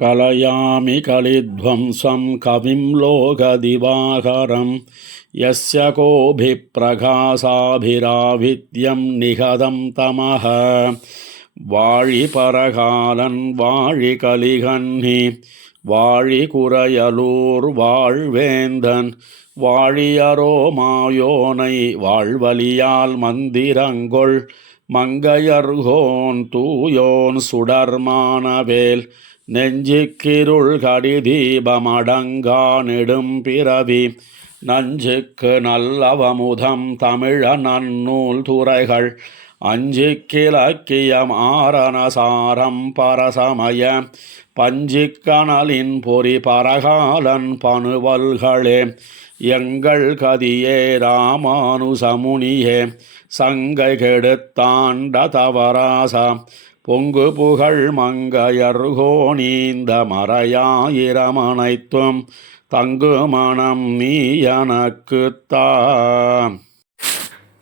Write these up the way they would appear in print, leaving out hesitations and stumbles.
कलयामि कलिध्वंसं कविं लोकदिवाकरं यस्य कोऽभिप्रकाशाभिराविद्यं निहतं तमः வாழி பரகாலன் வாழி கலிகன்னி வாழி குறையலூர் வாழ்வேந்தன் வாழியரோ மாயோனை வாழ்வலியால் மந்திரங்கொள் மங்கையர்கோன் தூயோன் சுடர்மானவேல் நெஞ்சுக்கிருள் கடிதீபமடங்கா நெடும் பிறவி நஞ்சுக்கு நல்லவமுதம் தமிழ நன்னூல் துறைகள் அஞ்சிக்கிலக்கியம் ஆரணசாரம் பரசமய பஞ்சிக்கணலின் பொறி பரகாலன் பணுவல்களே எங்கள் கதியே ராமானுசமுனியே சங்கை கெடுத்தாண்ட தவராசா பொங்கு புகழ் மங்கையர்கோணீந்த மறையாயிரமனைத்தும் தங்கு மனம் நீ எனக்குத்தான்.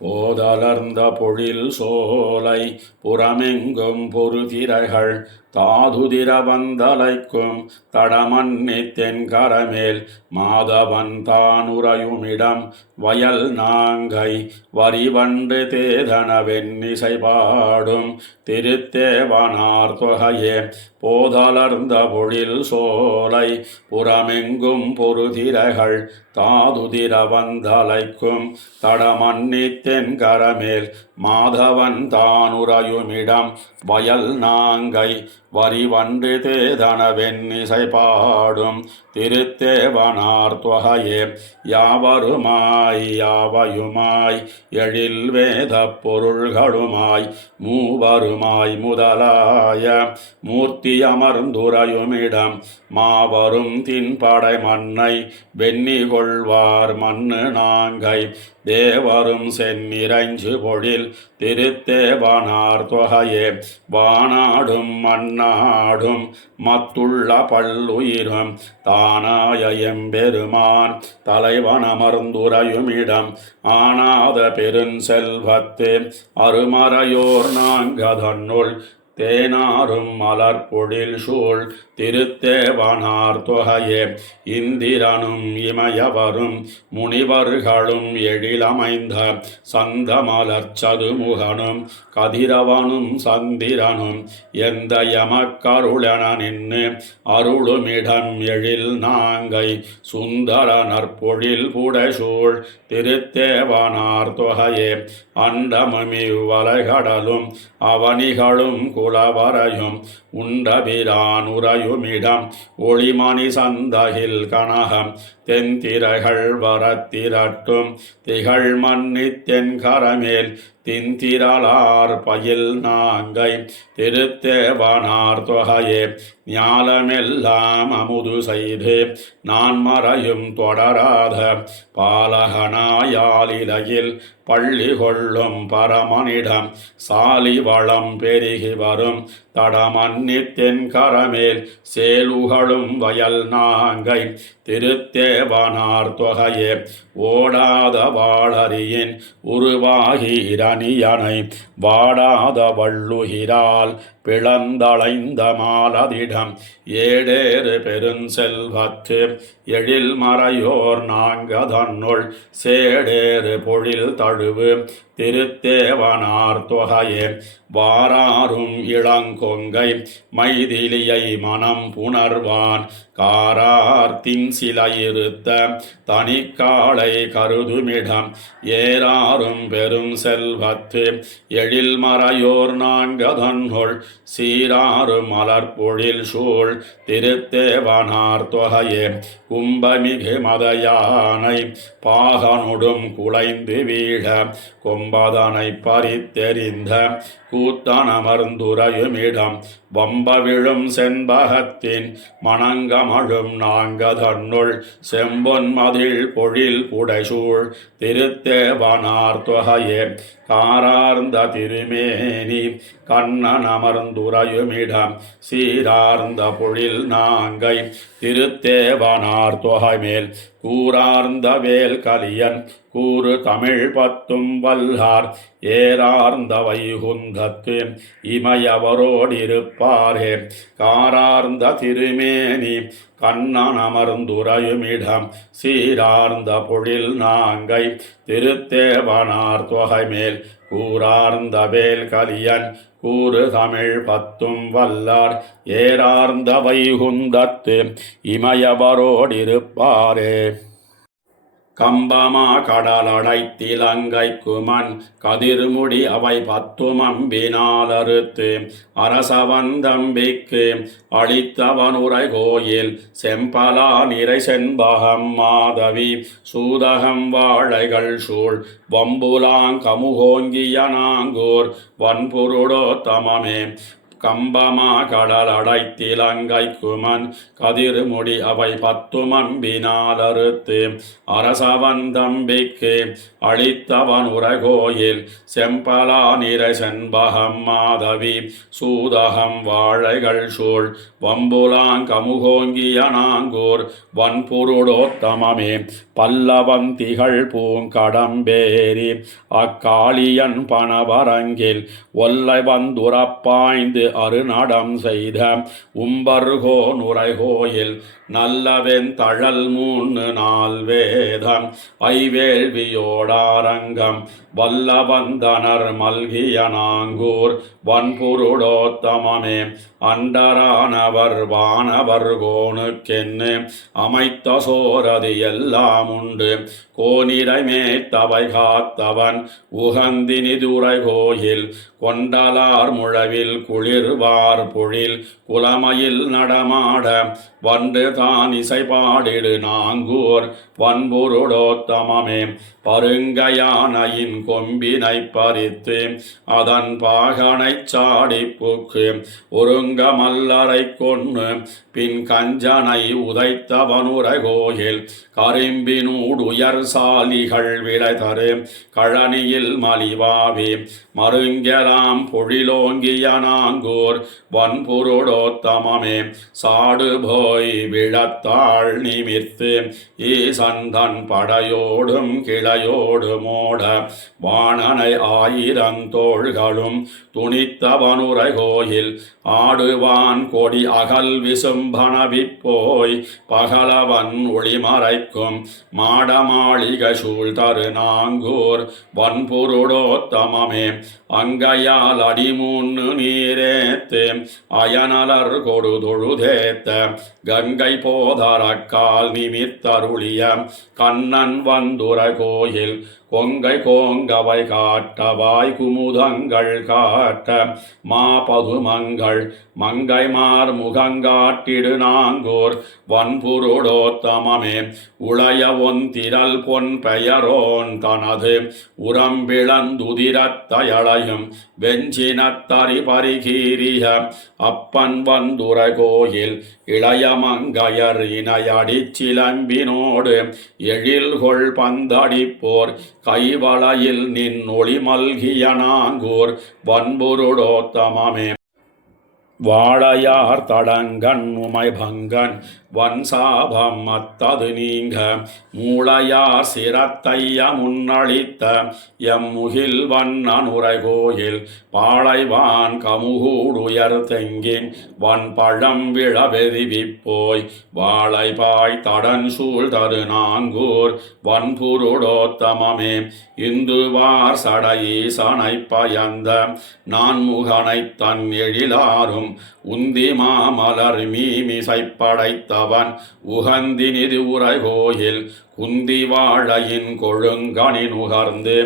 போதலர்ந்த பொழில் சோலை புறமெங்கும் பொறுதிரைகள் தாதுதிர வந்தலைக்கும் தடமன்னி தென்கரமேல் மாதவன் தானுரையுமிடம் வயல் நாங்கை வரிவண்டு தேதன வெண்ணிசை பாடும் திருத்தேவனார் தொகையே போதலர்ந்த பொழில் சோலை புறமெங்கும் பொறுதிரைகள் தாதுதிர வந்தலைக்கும் தடமன்னி தென்கரமேல் மாதவன் தானுரையுமிடம் வயல் நாங்கை வரிவண்டு தேதன வெண்ணிசை பாடும் திருத்தேவனார் தொகையே யாவருமாய் யாவையுமாய் எழில் வேத பொருள்களுமாய் மூவருமாய் முதலாய மூர்த்தி அமர்ந்துரையுமிடம் மாவரும் தின்படை மன்னை வெண்ணி கொள்வார் மண்ணு நாங்கை தேவரும் சென்னிறைஞ்சு பொழில் திருத்தேவனார் தொகையே வானாடும் மண்ணாடும் மத்துள்ள பல்லுயிரும் தானாய எம்பெருமான் தலைவனமர்ந்துரையுமிடம் ஆனாத பெருஞ்செல்வத்து அருமறையோர் நாங்கதன்னுள் தேனாரும் மலர்பொழில் சூழ் திருத்தேவனார் தொகையே இந்திரனும் இமயவரும் முனிவர்களும் எழிலமைந்த சந்தமலர் சதுமுகனும் கதிரவனும் சந்திரனும் எந்த யமக்கருளென நின்று அருளுமிடம் எழில் நாங்கை சுந்தர நற்பொழில் புடைசூழ் திருத்தேவனார் தொகையே அண்டமுமிவ்வலைகடலும் அவனிகளும் குலவரையும் உண்டபிரானுரையுமிடம் ஒளிமணி சந்தகில் கனகம் தென்திரைகள் வரத்திரட்டும் திகழ் மன்னி தென்கரமேல் தின்திரளார் பயில் நாங்கை திருத்தேவனார் தொகையே ஞாலமெல்லாம் அமுது செய்து நான் மறையும் தொடராத பாலகனாயாலிலையில் பள்ளி கொள்ளும் பரமனிடம் சாலி வளம் பெருகி வரும் தடமன்னி தென்கரமேல் சேலுகளும் வயல் நாங்கை திருத்தேவனார் தொகையே ஓடாத வாழறியின் உருவாகி இரணியனை வாடாத வள்ளுகிறாள் பிளந்தளைந்த மாலதிடம் ஏடேறு பெருஞ்செல்வத்து எழில் மறையோர் நாங்கதன்னுள் சேடேறு பொழில் தழுவு திருத்தேவனார் தொகையே வாராரும் இளங்கொங்கை மைதிலியை மனம் புணர்வான் காரார்த்தின் சிலையிருத்த தனிக்காளை கருதுமிடம் ஏறாரும் பெரும் செல்வத்து எழில் மறையோர் நான்கதன்னுள் சீராரும் மலர்பொழில் சூழ் திருத்தேவனார் தொகையே கும்பமிகு மதயானை பாகனுடும் குலைந்து வீழ கொம்பதனை பறித்தெறிந்த கூத்தனமர்ந்துரையுமிடம் வம்ப விழும் செண்பகத்தின் மணங்கமழும் நாங்கதன்னுள் செம்பொன் மதில் பொழில் புடைசூழ் திருத்தேவனார் தொகையே காரார்ந்த திருமேனி கண்ணன் அமர்ந்துரையுமிடம் சீரார்ந்த பொழில் நாங்கை திருத்தேவனார் தொகைமேல் கூரார்ந்த வேல் கலியன் கூறு தமிழ் பத்தும் வல்லார் ஏரார்ந்த வைகுந்த வைகுந்தத்து இமையவரோடிருப்பாரே. காரார்ந்த திருமேனி கண்ணன் அமர்ந்துரையுமிடம் சீரார்ந்த பொழில் நாங்கை திருத்தேவனார் தொகைமேல் கூரார்ந்த வேல் கலியன் கூறு தமிழ் பத்தும் வல்லார் ஏரார்ந்த வைகுந்தத்து இமையவரோடிருப்பாரே. கம்பமா கடலடைத்திலங்கைக்குமன் கதிர்முடி அவை பத்தும் அம்பினால் அறுத்து அரசவந்தம்பிக்கு அளித்தவனுரை கோயில் செம்பலா நிறை செண்பகம் மாதவி சூதகம் வாழைகள் சூழ் வம்புலாங்கமுகோங்கிய நாங்கூர் வன்புருடோத்தமமே. கம்பமா கடலடைத்திலங்கைக்குமன் கதிர்முடி அவை பத்தும் அம்பினால் அறுத்து அரசவந்தம்பிக்கு அளித்தவனுரை கோயில் செம்பலா நிறை செண்பகம் மாதவி சூதகம் வாழைகள் சூழ் வம்புலாங்கமுகோங்கிய நாங்கூர் வன்புருடோத்தமமே. பல்லவந்திகள் பூங்கடம்பேரி அக்காளியன் பணவரங்கில் ஒல்லை வந்துரப்பாய்ந்து அருநடம் செய்த உம்பர்கோ நுரைகோயில் நல்லவென் தழல் 3 நாள் வேதம் ஐவேள்வியோடாரங்கம் வல்லவந்தனர் மல்கிய நாங்கூர் வன்புருடோத்தமமே. அண்டரானவர் வானவர் கோனுக்கென்னு அமைத்த சோரது எல்லாம் உண்டு கோனிரை மேத்தவை காத்தவன் உகந்தினிதுரை கோயில் கொண்டலார் முழவில் குளிர்வார் பொழில் குலமையில் நடமாட வண்டு தான் இசை பாடிடு நாங்கூர் வன்புருடோத்தமமே. பருங்கையானையின் கொம்பினை பறித்து அதன் பாகனை சாடிப்புக்கு ஒருங்க மல்லரை கொன்னு பின் கஞ்சனை உதைத்தவனுரை கோயில் கரும்பினூடுயர் சாலிகள் விளைதரு கழனியில் மலிவாவி மருங்கெலாம் பொழிலோங்கிய நாங்கூர் வன்புருடோத்தமமே. சாடு போய் விழத்தாள் நிமிர்த்து ஈசந்தன் படையோடும் கிளையோடு மோட வாணனை 1000 தோள்களும் துணித்தவனுரை கோயில் ஆடுவான் கொடி அகல் விசும்பனவிப்போய் பகலவன் ஒளிமறைக்கும் மாடமாளிகை சூழ் தரு நாங்கூர் வன்புருடோத்தமமே. அங்கையால் அடிமூன்னு நீரேத்து அயனலர் கொடு தொழுதேத்த கங்கை போதரக்கால் நிமித்தருளிய கண்ணன் வந்துரை கோயில் கொங்கை கோங்கவை காட்டவாய் குமுதங்கள் காட்ட மாபதுமங்கள் மங்கைமார் முகங்காட்டிடு நாங்கூர் வன்புருடோத்தமமே. உளைய ஒந்திரல் பொன் பெயரோன் தனது உரம்பிளந்துதிரத்தயளையும் வெஞ்சினத்தரி பரிகீரிய அப்பன் வந்துரை கோயில் இளையமங்கையர் இணையடிச் சிலம்பினோடு எழில்கொள் பந்தடிப்போர் கைவளையில் நின் ஒளி மல்கிய நாங்கூர் வன்புருடோத்தமமே. வாழையார் தடங்கண் உமைபங்கன் வன்சாபம் மத்தது நீங்க மூளையார் சிரத்தைய முன்னளித்த எம்முகில் வண்ணனுரை கோயில் பாளைவான் கமுகூடுயர் தெங்கின் வன்பழம் விழவெதிவிப்போய் வாழைபாய் தடன் சூழ் தரு நாங்கூர் வன்புருடோத்தமமே. இந்துவார் சடையீசனை பயந்த நான்முகனை தன் எழிலாரும் உந்தி மாமலர் மீமிசை படைத்தவன் உகந்தினிது உரை கோயில் குந்தி வாழையின் கொழுங்கனி நுகர்ந்து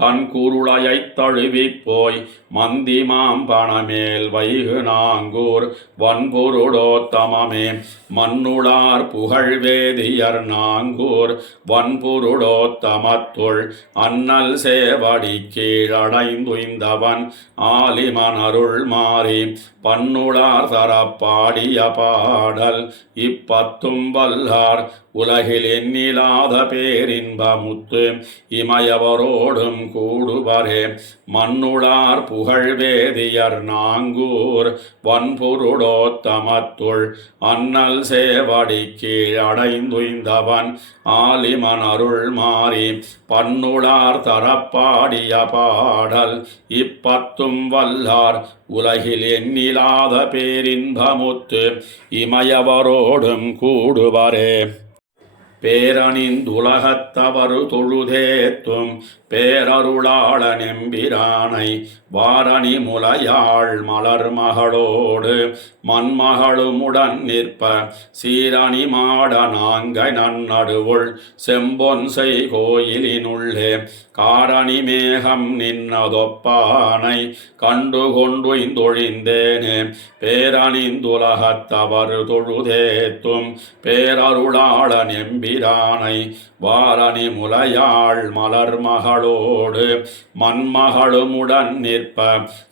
தன் குருளையைத் தழுவிப்போய் மந்தி மாம்பணமேல் வைகு நாங்கூர் வன்புருடோத்தமமே. மன்னுளார் புகழ்வேதியர் நாங்கூர் வன்புருடோத்தமத்துள் அண்ணல் சேவடி கீழடைந்துய்ந்தவன் ஆலிமனருள் மாறி பன்னுளார் தரப்பாடிய பாடல் இப்பத்தும் வல்லார் உலகில் எண்ணிலாத பேரின்பமுத்து இமயவரோடும் கூடுவரே. மன்னுளார் புகழ் வேதியர் நாங்கூர் வன்புருடோத்தமத்துள் அண்ணல் சேவடி கீழ் அடைந்துய்ந்தவன் ஆலிமன் அருள் மாறி பன்னுளார் தரப்பாடிய பாடல் இப்பத்தும் வல்லார் உலகில் எண்ணிலாத பேரின்பமுத்து இமயவரோடும் கூடுவரே. பேரணிந்துலகத்தவரு தொழுதேத்தும் பேரருளாள நெம்பிரானை வாரணி முலையாள் மலர் மகளோடு மண்மகளுமுடன் நிற்ப சீரணி மாட நாங்கை நன்னடுவுள் செம்பொன்சை கோயிலினுள்ளே காரணி மேகம் நின்னதொப்பானை கண்டு கொண்டுய்ந்தொழிந்தேனே. பேரணிந்துலகத்தவரு தொழுதேத்தும் பேரருளாள நெம்பிரானை வாரணி முலையாள் மலர் மகளோடு மண்மகளுமுடன் நிற்ப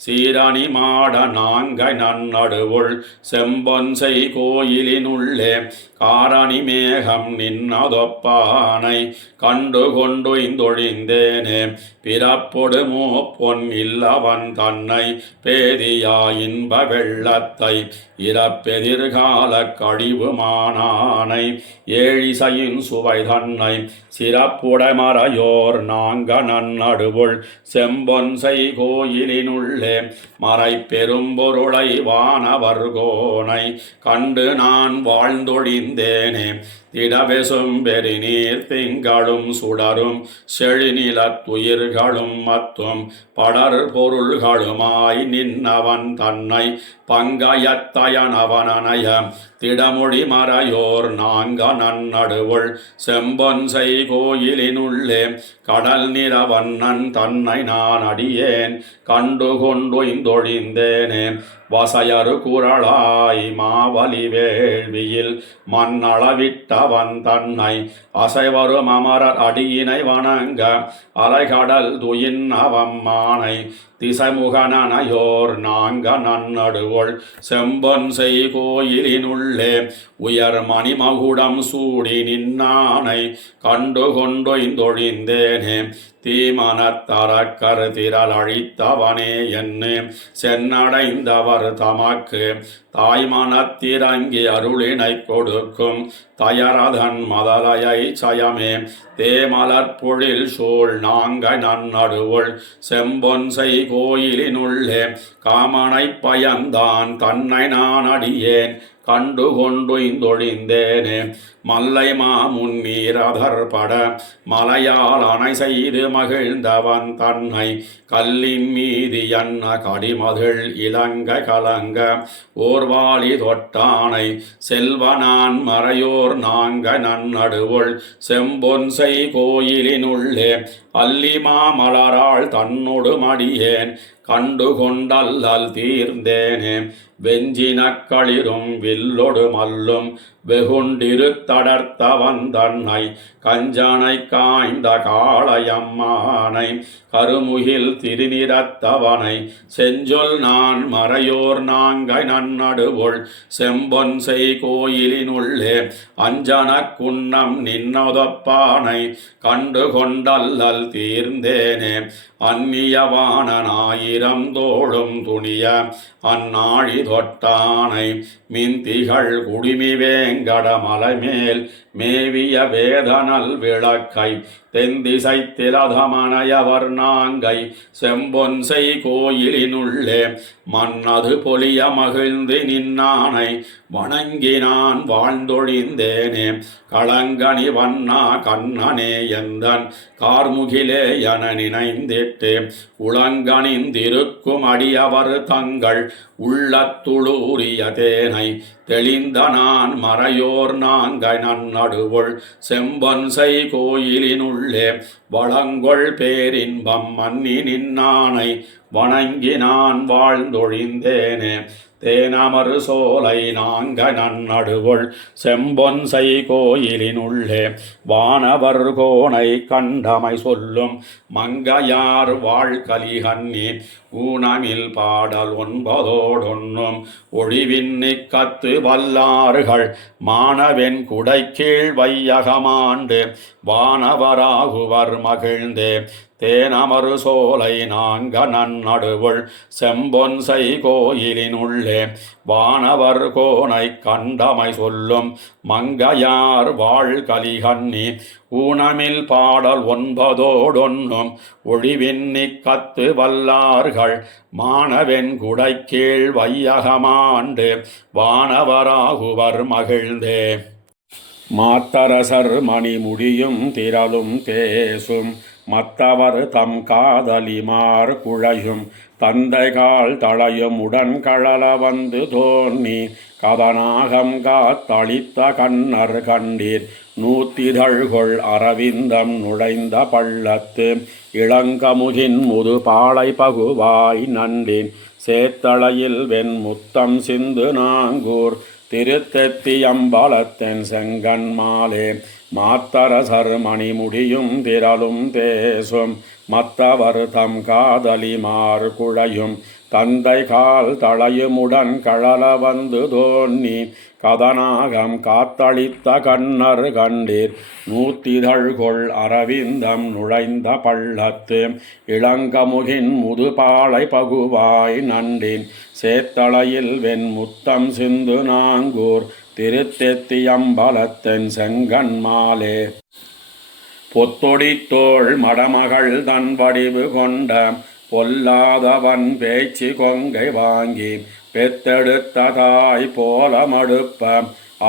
சீரணி மாட நாங்கை நன்னடுவுள் செம்பொன்சை கோயிலினுள்ளே காரணி மேகம் நின்னதொப்பானை கண்டு கொண்டுய்ந்தொழிந்தேனே. பிறப்பொடு மோப்பொன் இல்லவன் தன்னை பேதியா இன்ப வெள்ளத்தை இறப்பெதிர்கால கழிவுமானானை ஏழிசையின் சுவை தன்னை சிறப்புடைமறையோர் நாங்க நன்னடுவுள் செம்பொன்சை கோயிலினுள்ளே மறை பெரும்பொருளை வானவர்கோனை கண்டு நான் வாழ்ந்தொழிந்தேனே. திடவெசும் பெருநீர் திங்களும் சுடரும் செழிநிலத்துயிர்களும் மத்தும் படர் பொருள்களுமாய் நின்னவன் தன்னை பங்கயத்தயனவனய திடமொழி மறையோர் நாங்க நன்னடுவுள் செம்பொன்சை கோயிலினுள்ளே கடல் நிறவண்ணன் தன்னை நான் அடியேன் கண்டு கொண்டுய்ந்தொழிந்தேனே. வசையறு குரலாய் மாவலி வேள்வியில் மண்ணளவிட்டவன் தன்னை அசைவரும் அமரர் அடியினை வணங்க அலைகடல் துயின்னவம்மானை திசைமுகனனையோர் நாங்க நன்னடுவுள் செம்பொன்சை கோயிலினுள்ளே உயர் மணிமகுடம் சூடி நின்னானை கண்டு கொண்டுய்ந்தொழிந்தேனே. தீமனத்தரக்கர் திரள் அழித்தவனே என்று சென்னடைந்தவர் தமக்கு தாய்மனத்திறங்கி அருளினை கொடுக்கும் தயரதன் மதலையை சயமே. தேமலர்பொழில் சூழ் நாங்கை நன்னடுவுள் செம்பொன்சை கோயிலினுள்ளே காமனை பயந்தான் தன்னை நான் அடியேன் கண்டு கொண்டுய்ந்தொழிந்தேனே. மல்லை மாமுன்னீரதற்பட மலையால் அணை செய்து மகிழ்ந்தவன் தன்னை கல்லின் மீதி என்ன கடிமதிள் இலங்கை கலங்க ஓர்வாளி தொட்டானை செல்வனான் மறையோர் நாங்கை நன்னடுவுள் செம்பொன்சை கோயிலினுள்ளே அல்லிமா மலராள் தன்னொடு மடியேன் கண்டு கொண்டல்லல் தீர்ந்தேனே. வெஞ்சினக்களிரும் வில்லொடு மல்லும் வெகுண்டிருத்தடர்த்தவன் தன்னை கஞ்சனை காய்ந்த காளையம்மானை கருமுகில் திருநிறத்தவனை செஞ்சொல் நான் மறையோர் நாங்கை நன்னடுவுள் செம்பொன்சை கோயிலினுள்ளே அஞ்சனக் குன்னம் நின்னதொப்பானை கண்டு கொண்டல்லல் தீர்ந்தேனே. அந்நியவானனாயிரம் தோளும் துணிய அந்நாழி தொட்டானை மிந்திகள் குடிமி வேங்கட மலைமேல் மேவிய வேதனல் விளக்கை தென்திசை திலதமனையவர் நாங்கை செம்பொன்சை கோயிலினுள்ளே மன்னது பொலிய மகிழ்ந்து நின்னானை வணங்கினான் வாழ்ந்தொழிந்தேனே. களங்கனி வண்ணா கண்ணனே எந்தன் கார்முகிலே என நினைந்திட்டு உளங்கனிந்திருக்கும் அடியவர் தங்கள் உள்ளத்துளூரிய தேனை தெளிந்த நான் மறையோர் நாங்கை நன்னடுவுள் செம்பொன்சை கோயிலினுள்ளே வளங்கொள் பேரின்பம் மன்னி நின்னானை வணங்கி நான் வாழ்ந்தொழிந்தேனே. தேனமரு சோலை நாங்கை நன்னடுவுள் செம்பொன்சை கோயிலினுள்ளே வானவர் கோனை கண்டமை சொல்லும் மங்கையார் வாழ்கலிகன்னி ஊனமில் பாடல் ஒன்பதோடொன்னும் ஒழிவின்னி கத்து வல்லார்கள் மானவென் குடைக்கீழ் வையகமாண்டு வானவராகுவர் மகிழ்ந்தே. தேனமரு சோலை நான்கணன் நடுவுள் செம்பொன்சை கோயிலினுள்ளே வானவர் கோனை கண்டமை சொல்லும் மங்கையார் வாழ்கலிகன்னி ஊனமில் பாடல் 9 ஒழிவின்னிக் கத்து வல்லார்கள் மானவென் குடைக்கீழ் வையகமாண்டு வானவராகுவர் மகிழ்ந்தே. மாத்தரசர் மணிமுடியும் திரளும் தேசும் மத்தவர் தம் காதலிமார் குழையும் தந்தைகால் தளையும் உடன் கழல வந்து தோன்னி கதனாகம் காத்தளித்த கண்ணர் கண்டீர். நூத்திதழ்கொள் அரவிந்தம் நுழைந்த பள்ளத்து இளங்கமுகின் முது பாளை பகுவாய் நண்டின் சேத்தளையில் வெண்முத்தம் சிந்து நாங்கூர் திருத்தெத்தியம்பலத்தென் செங்கன்மாலே. மாத்தரசர் மணிமுடியும் திரளும் தேசும் மத்தவர் தம் காதலிமார் குழையும் தந்தை கால் தளையுமுடன் கழல வந்து தோன்னி கதனாகம் காத்தளித்த கண்ணர் கண்டீர். நூத்திதழ்கொள் அரவிந்தம் நுழைந்த பள்ளத்து இளங்கமுகின் முதுபாளை பகுவாய் நண்டின் சேத்தளையில் வெண்முத்தம் சிந்து நாங்கூர் திருத்தெத்தியம்பலத்தென் செங்கன்மாலே. பொத்தொடித்தோள் மடமகள் தன் வடிவு கொண்ட பொல்லாதவன் பேச்சு கொங்கை வாங்கி பெத்தெடுத்த தாய் போல மடுப்ப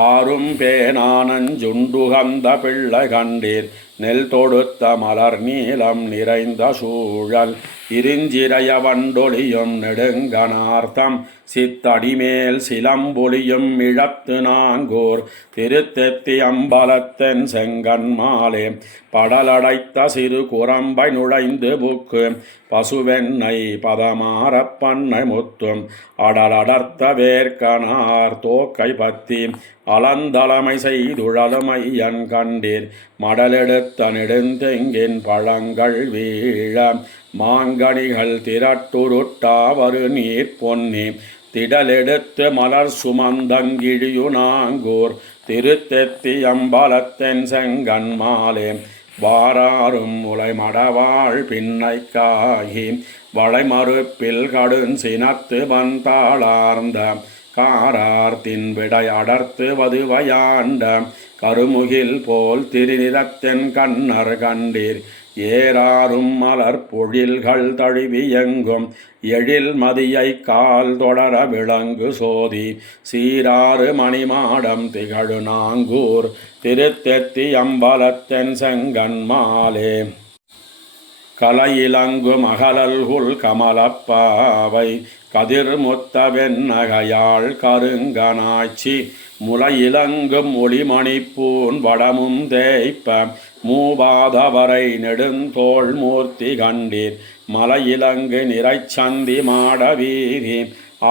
ஆறும் பேனானஞ்சுண்டுகந்த பிள்ளை கண்டீர். நெல் தொடுத்த மலர் நீலம் நிறைந்த சூழல் இருஞ்சிறைய வண்டொளியும் நெடுங்கனார்த்தம் சித்தடிமேல் சிலம்பொலியும் இழத்து நாங்கூர் திருத்தெத்தியம்பலத்தென் செங்கன்மாலே. படலடைத்த சிறு குரம்பை நுழைந்து புக்கு பசுவெண்ணை பதமாரப் பண்ணை முத்தும் அடலடர்த்த வேர்க்கனார் தோக்கை பத்தி அலந்தலமை செய்துழலுமையன் கண்டீர். மடலெடுத்த நெடுந்தெங்கின் பழங்கள் வீழ மாங்கனிகள் திரட்டுருட்டாவரு நீர் பொன்னி திடலெடுத்து மலர் சுமந்தங்கிழியு நாங்கூர் திருத்தெத்தியம்பலத்தென் செங்கன்மாலே. வாராரும் முலை மடவாள் பின்னைக்காகி வளைமறுப்பில் கடுஞ்சினத்து வந்தாளார்ந்த காரார்த்தின் விடை அடர்த்து வதுவையாண்ட கருமுகில் போல் திருநிறத்தென் கண்ணர் கண்டீர். ஏறாரும் மலர் பொழில்கள் தழுவியெங்கும் எழில் மதியை கால் தொடர விளங்கு சோதி சீராறு மணிமாடம் திகழு நாங்கூர் திருத்தெத்தியம்பலத்தென் செங்கன்மாலே. கலையிலங்கு மகளல்குல் கமலப்பாவை கதிர்முத்த வெண்ணகையாள் கருங்கனாட்சி முலையிலங்கும் ஒளிமணிப்பூன் வடமும் தேய்ப்ப மூபாதவரை நெடுந்தோள் மூர்த்தி கண்டீர். மலையிலங்கு நிறைச்சந்தி மாடவீதி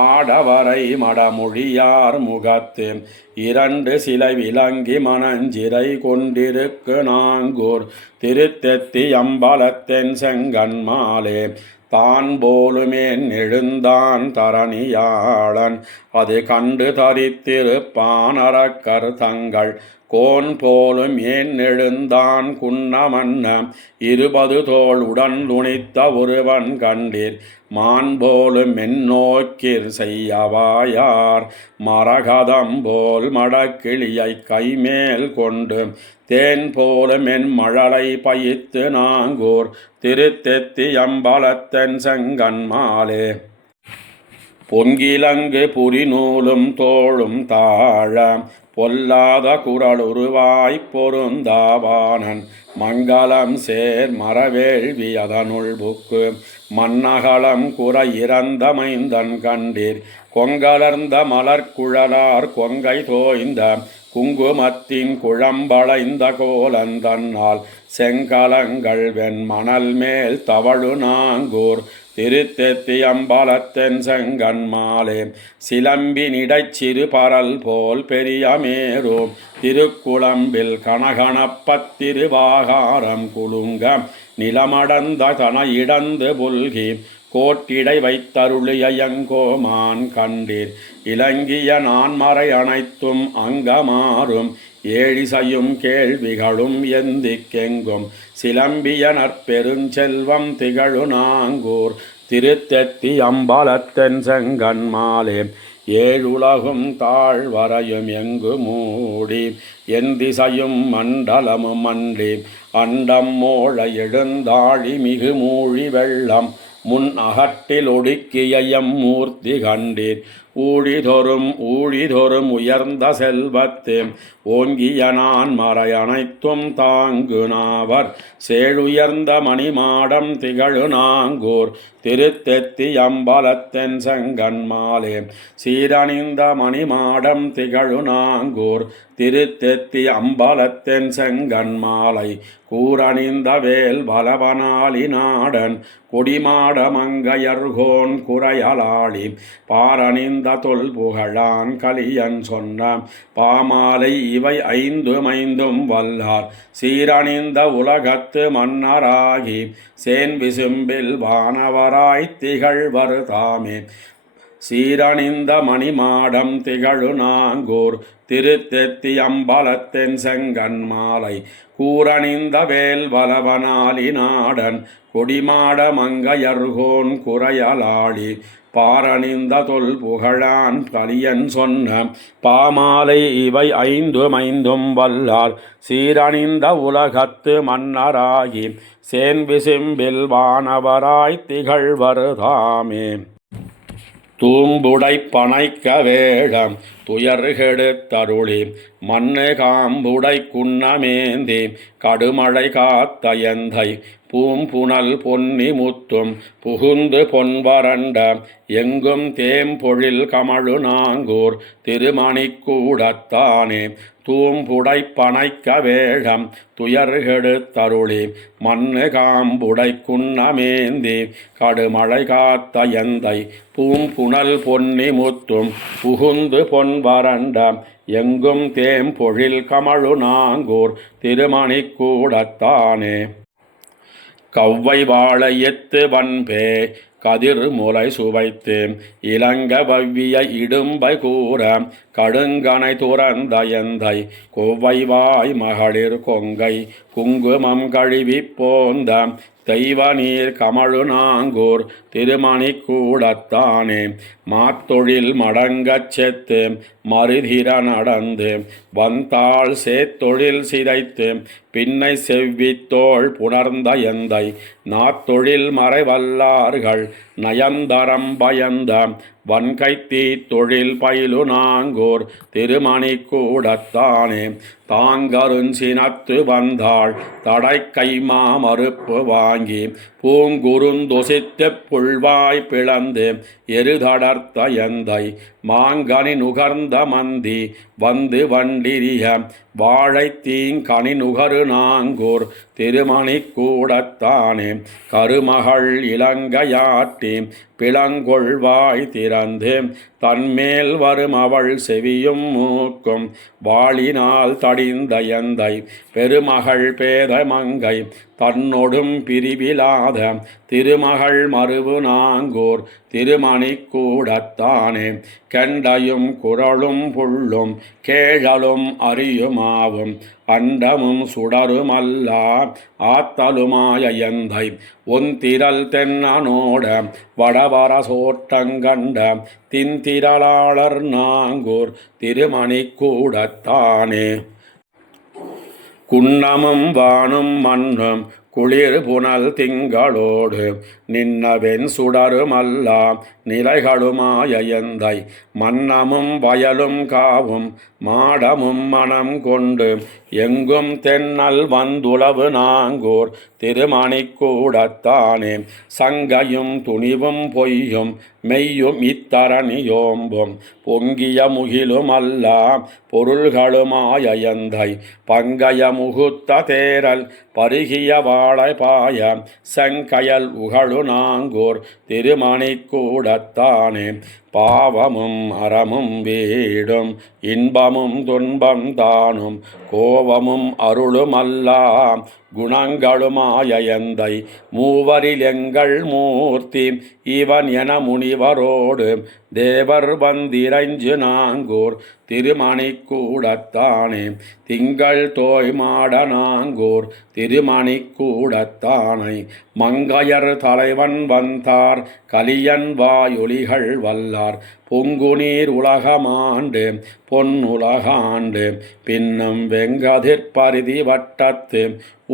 ஆடவரை மடமொழியார் முகத்து இரண்டு சிலை விலங்கி மணஞ்சிறை கொண்டிருக்கு நாங்கூர் திருத்தெத்தியம்பலத்தென் செங்கன்மாலே. தான் போலுமேன் எழுந்தான் தரணியாளன் அது கண்டு தரித்திருப்பான் அரக்கர் தங்கள் கோன் போலும் ஏன் எழுந்தான் குன்னமன்ன 20 தோள் உடன் துணித்த ஒருவன் கண்டீர். மான் போலும் மென்னோக்கிற் செய்யவாயார் மரகதம் போல் மடக்கிளியை கைமேல் கொண்டு தேன் போலும் என் மழலை பயித்து நாங்கூர் திருத்தெத்தியம்பலத்தென் செங்கன்மாலே. பொன்கிலங்கு புரிநூலும் தோளும் தாழ பொல்லாத குரலுருவாய்ப் பொருந்தாவானன் மங்களம் சேர் மரவேள்வி அதனுள் புக்கு மன்னகலம் குறை இறந்த மைந்தன் கண்டீர். கொங்கலர்ந்த மலர்குழலார் கொங்கை தோய்ந்த குங்குமத்தின் குழம்பளைந்த கோலந்தன்னால் செங்கலங்கள் வெண்மணல் மேல் தவழு நாங்கூர் திருத்தெத்தியம்பலத்தென் செங்கன்மாலே. சிலம்பினிடைச் சிறு பரல் போல் பெரிய மேரு திருக்குளம்பில் கணகணப்பத் திருவாகாரம் குலுங்க நிலமடந்த தன இடந்து புல்கி கோட்டிடை வைத்தருளிய எங்கோமான் கண்டீர். இலங்கிய நான்மறை அனைத்தும் அங்கமாறும் ஏழிசையும் கேள்விகளும் எந்திக்கெங்கும் சிலம்பிய நற்பெருஞ்செல்வம் திகழு நாங்கூர் திருத்தெத்தி அம்பலத்தென் செங்கண்மாலே ஏழுலகும் தாழ்வரையும் எங்கு மூடி என் திசையும் மண்டலமும் மண்டி அண்டம் மோழ எழுந்தாழி மிகு மூழி வெள்ளம் முன் அகட்டில் ஒடுக்கிய மூர்த்தி கண்டீர் ஊழிதொறும் உயர்ந்த செல்வத்து ஓங்கிய நான் மறை அனைத்தும் தாங்கு நாவர் சேழுயர்ந்த மணிமாடம் திகழு நாங்கூர் திருத்தெத்தி அம்பலத்தென் செங்கண்மாலே சீரணிந்த மணிமாடம் திகழு நாங்கூர் திருத்தெத்தி அம்பலத்தென் செங்கண்மாலை கூரணிந்த வேல் பலவனாலி நாடன் கொடிமாட மங்கையர்கோன் குறையலாளி பாரணிந்த தொல் புகழான் கலியன் சொன்ன பாமாலை இவை ஐந்தும் வல்லார் சீரணிந்த உலகத்து மன்னராகி சேன் விசும்பில் வானவராய் திகழ்வர் தாமே சீரணிந்த மணிமாடம் திகழு நாங்கூர் திருத்தெத்தி அம்பலத்தென் செங்கண்மாலை கூரணிந்த வேல் வலவனாலி நாடன் கொடிமாட மங்கையர்கோன் குறையலாளி பாரணிந்த தொல் புகழான் கலியன் சொன்ன பாமாலை இவை ஐந்தும் வல்லார் சீரணிந்த உலகத்து மன்னராகி சேன் விசும்பில் வானவராய் திகழ்வர் தாமே தூம்புடை பனைக்க வேடம் துயர்கெடுத்தருளி மண்ணு காம்புடை குன்னமேந்தி கடுமழை காத்த எந்தை பூம்புணல் பொன்னி முத்தும் புகுந்து பொன்வரண்ட எங்கும் தேம்பொழில் கமழு நாங்கூர் திருமணிக்கூடத்தானே தூம்புடை பனைக்க வேடம் துயர்கெடுத்தருளி மண்ணு காம்புடை குன்னமேந்தி கடுமழை காத்த எந்தை பூம்புணல் பொன்னி முத்தும் புகுந்து பொன்வரண்ட எங்கும் தேம்பொழில் கமழு நாங்கூர் திருமணிக்கூடத்தானே கவ்வை வாழை எத்து வன்பே கதிர் முலை சுவைத்து இளங்க வவ்விய இடும்பை கூற கடுங்கனை துறந்த எந்தை கொவ்வைவாய் மகளிர் கொங்கை குங்குமம் கழுவி போந்த தெய்வ நீர் கமழு நாங்கூர் திருமணிக்கூடத்தானே மாத்தொழில் மடங்கச் செத்து மறுதிர நடந்து வந்தாள் சேத்தொழில் சிதைத்து பின்னை செவ்வித்தோள் புணர்ந்த எந்தை நாத்தொழில் மறைவல்லார்கள் நயந்தரம் பயந்த வன்கைத்தீ தொழில் பயிலு நாங்கூர் திருமணிக்கூடத்தானே தாங்கருஞ்சினத்து வந்தாள் தடை கைமா மறுப்பு வாங்கி பூங்குருந்தொசித்து புல்வாய் பிளந்து எருதடர்த்த எந்தை மாங்கனி நுகர்ந்த மந்தி வந்து வண்டிரிய வாழை தீங்கனி நுகரு நாங்கூர் திருமணிக்கூடத்தானே கருமகள் இலங்கையாட்டி பிளங்கொள்வாய் திறந்து தன்மேல் வரும் அவள் செவியும் மூக்கும் வாளினால் தடிந்த எந்தை பெருமகள் பேத மங்கை தன்னொடும் பிரிவிலாத திருமகள் மருவு நாங்கூர் திருமணிக்கூடத்தானே கெண்டையும் குரலும் புள்ளும் கேழலும் அறியுமாவும் அண்டமும் சுடருமல்லா ஆத்தலுமாய எந்தை ஒந்திரல் தென்னனோட வடவர சோற்றங்கண்ட திந்திரளாளர் நாங்கூர் திருமணிக்கூடத்தானே குன்னமும் வானும் மண்ணும் குளிர் புனல் திங்களோடு நின்னவென் சுடருமல்லா நிலைகளுமாய எந்தை மன்னமும் வயலும் காவும் மாடமும் மனம் கொண்டு எங்கும் தென்னல் வந்துளவு நாங்கூர் திருமணிக்கூடத்தானே சங்கையும் துணிவும் பொய்யும் மெய்யும் இத்தரணியோம்பும் பொங்கிய முகிலும் அல்லா பொருள்களுமாய எந்தை பங்கய முகுத்த தேரல் பருகிய வாழை பாய செங்கயல் உகழு நாங்கூர் திருமணிக்கூடத்தானே பாவமும் அறமும் வீடும் இன்பமும் துன்பம் தானும் கோவமும் அருளுமல்லாம் குணங்களுமாயந்தை மூவரில் எங்கள் மூர்த்தி இவன் என முனிவரோடு தேவர் வந்திரைஞ்சு நாங்கூர் திருமணிக்கூடத்தானே திங்கள் தோய் மாட நாங்கூர் திருமணிக்கூடத்தானை மங்கையர் தலைவன் வந்தார் கலியன் வாயொலிகள் வல்லார் பொங்குநீர் உலகமாண்டு பொன்னுலகாண்டு பின்னம் வெங்கதிர்பரிதி வட்டத்து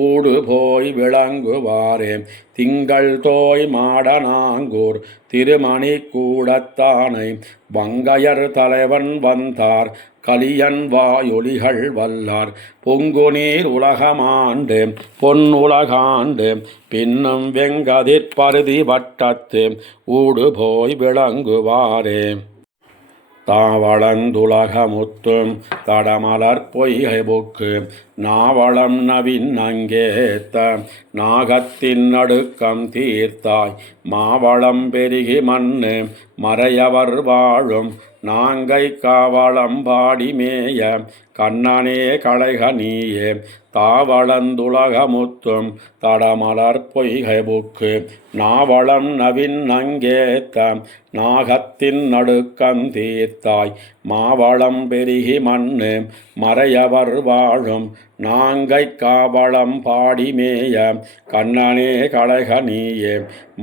ஊடு போய் விளங்குவாரே திங்கள் தோய் மாட நாங்கூர் திருமணிக்கூடத்தானை வங்கையர் தலைவன் வந்தார் கலியன் வாயொலிகள் வல்லார் பொங்குநீர் உலகமாண்டு பொன்னுலகாண்டு பின்னம் வெங்கதிர்பரிதி வட்டத்து ஊடு போய் விளங்குவாரே தாவளந்துலகமுத்தும் தடமலர் பொய்கை பொக்கு நாவளம் நவின் அங்கேத்த நாகத்தின் நடுக்கம் தீர்த்தாய் மாவளம் பெருகி மண்ணு மறையவர் வாழும் நாங்கை காவளம் பாடி மேய கண்ணனே களைக நீயே தாவளந்துலகமுத்தும் தடமலர் பொய்கை புக்கு நாவளம் நவின் அங்கேத்த நாகத்தின் நடுக்கம் தீர்த்தாய் மாவளம் பெருகி மண்ணு மறையவர் வாழும் நாங்கை காவளம் பாடி மேய கண்ணனே களைக நீயே